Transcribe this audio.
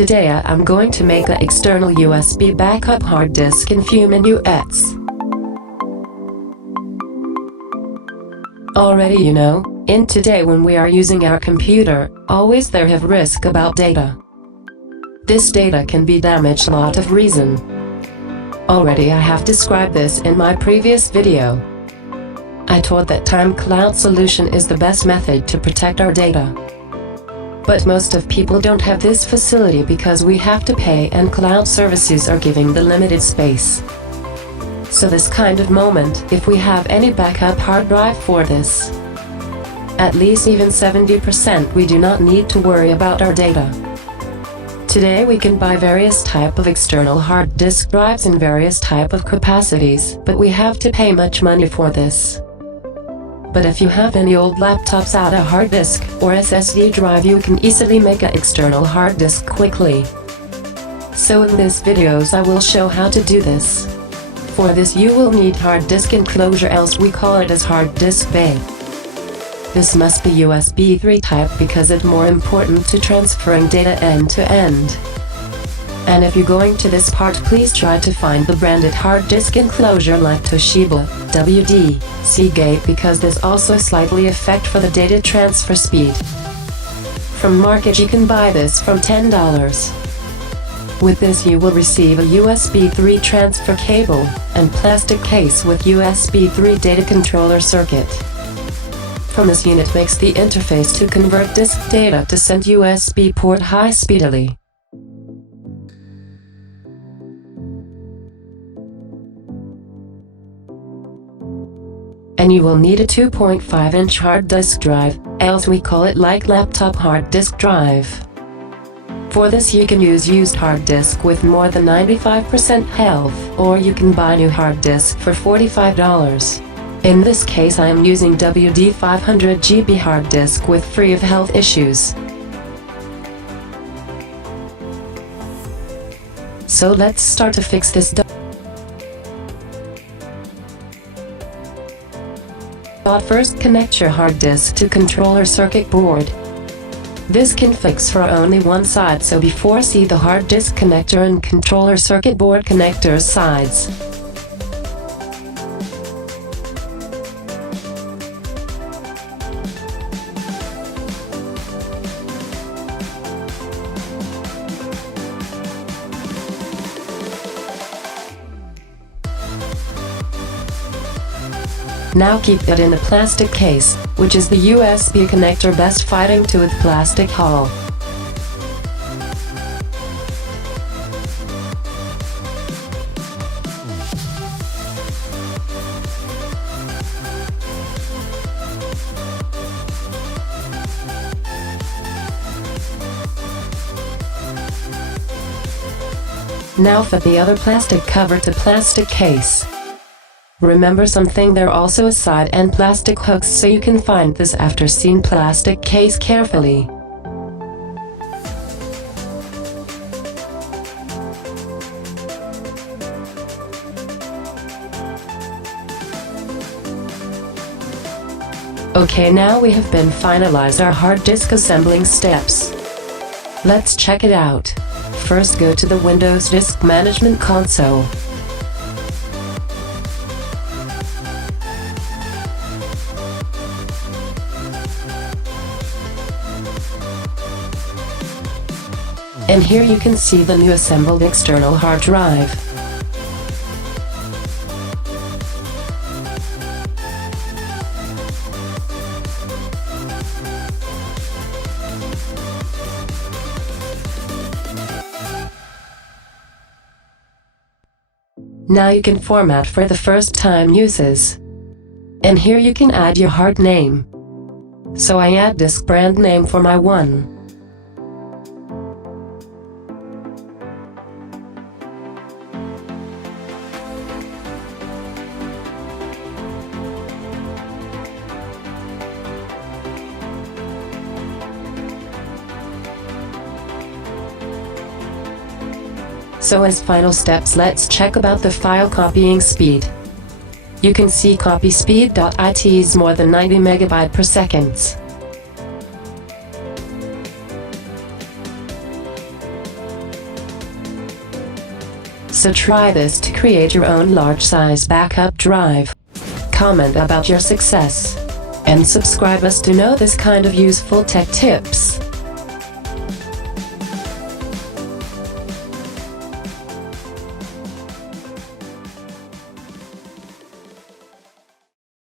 Today I am going to make an external USB backup hard disk in few minutes. Already you know, in today when we are using our computer, always there have risk about data. This data can be damaged lot of reason. Already I have described this in my previous video. I told that time cloud solution is the best method to protect our data. But most of people don't have this facility because we have to pay and cloud services are giving the limited space. So this kind of moment, if we have any backup hard drive for this, at least even 70%, we do not need to worry about our data. Today we can buy various type of external hard disk drives in various type of capacities, but we have to pay much money for this. But if you have any old laptops out a hard disk or SSD drive, you can easily make an external hard disk quickly. So in this videos I will show how to do this. For this you will need hard disk enclosure, else we call it as hard disk bay. This must be USB 3 type because it's more important to transferring data end to end. And if you're going to this part, please try to find the branded hard disk enclosure like Toshiba, WD, Seagate, because this also slightly affect for the data transfer speed. From market you can buy this from $10. With this you will receive a USB 3 transfer cable and plastic case with USB 3 data controller circuit. From this unit makes the interface to convert disk data to send USB port high speedily. And you will need a 2.5-inch hard disk drive, else we call it like laptop hard disk drive. For this you can use used hard disk with more than 95% health, or you can buy new hard disk for $45. In this case I am using WD 500GB hard disk with free of health issues. So let's start to fix this. First connect your hard disk to controller circuit board. This can fix for only one side, so before see the hard disk connector and controller circuit board connectors sides. Now keep it in a plastic case, which is the USB connector best fitting to its plastic hull. Now fit the other plastic cover to plastic case. Remember something, there also a side and plastic hooks, so you can find this after seeing plastic case carefully. Okay, now we have been finalized our hard disk assembling steps. Let's check it out. First go to the Windows Disk Management console. And here you can see the new assembled external hard drive. Now you can format for the first time uses. And here you can add your hard name. So I add disk brand name for my one. So as final steps, let's check about the file copying speed. You can see copy speed.it is more than 90 MB per second. So try this to create your own large-size backup drive. Comment about your success. And subscribe us to know this kind of useful tech tips.